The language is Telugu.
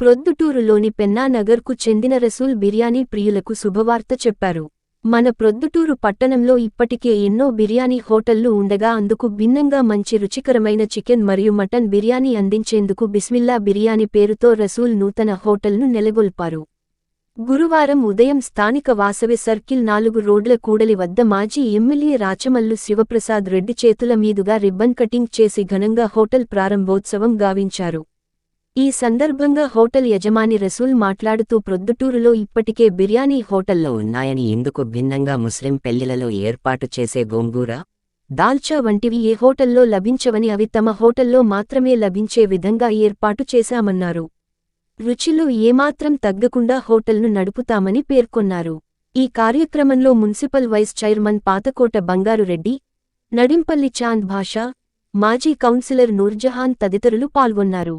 ప్రొద్దుటూరులోని పెన్నానగర్కు చెందిన రసూల్ బిర్యానీ ప్రియులకు శుభవార్త చెప్పారు. మన ప్రొద్దుటూరు పట్టణంలో ఇప్పటికే ఎన్నో బిర్యానీ హోటళ్లు ఉండగా అందుకు భిన్నంగా మంచి రుచికరమైన చికెన్ మరియు మటన్ బిర్యానీ అందించేందుకు బిస్మిల్లా బిర్యానీ పేరుతో రసూల్ నూతన హోటల్ను నెలకొల్పారు. గురువారం ఉదయం స్థానిక వాసవి సర్కిల్ 4 రోడ్ల కూడలి వద్ద మాజీ ఎమ్మెల్యే రాచమల్లు శివప్రసాద్ రెడ్డి చేతుల మీదుగా రిబ్బన్ కటింగ్ చేసి ఘనంగా హోటల్ ప్రారంభోత్సవం గావించారు. ఈ సందర్భంగా హోటల్ యజమాని రసూల్ మాట్లాడుతూ ప్రొద్దుటూరులో ఇప్పటికే బిర్యానీ హోటళ్లు ఉన్నాయని, ఇందుకు భిన్నంగా ముస్లిం పెళ్లిలలో ఏర్పాటు చేసే గోంగూర, దాల్చా వంటివి ఏ హోటల్లో లభించవని అవి తమ హోటల్లో మాత్రమే లభించే విధంగా ఏర్పాటు చేశామన్నారు. రుచిలో ఏమాత్రం తగ్గకుండా హోటల్ను నడుపుతామని పేర్కొన్నారు. ఈ కార్యక్రమంలో మున్సిపల్ వైస్ చైర్మన్ పాతకోట బంగారు రెడ్డి, నడింపల్లి చాంద్ భాషా, మాజీ కౌన్సిలర్ నూర్జహాన్ తదితరులు పాల్గొన్నారు.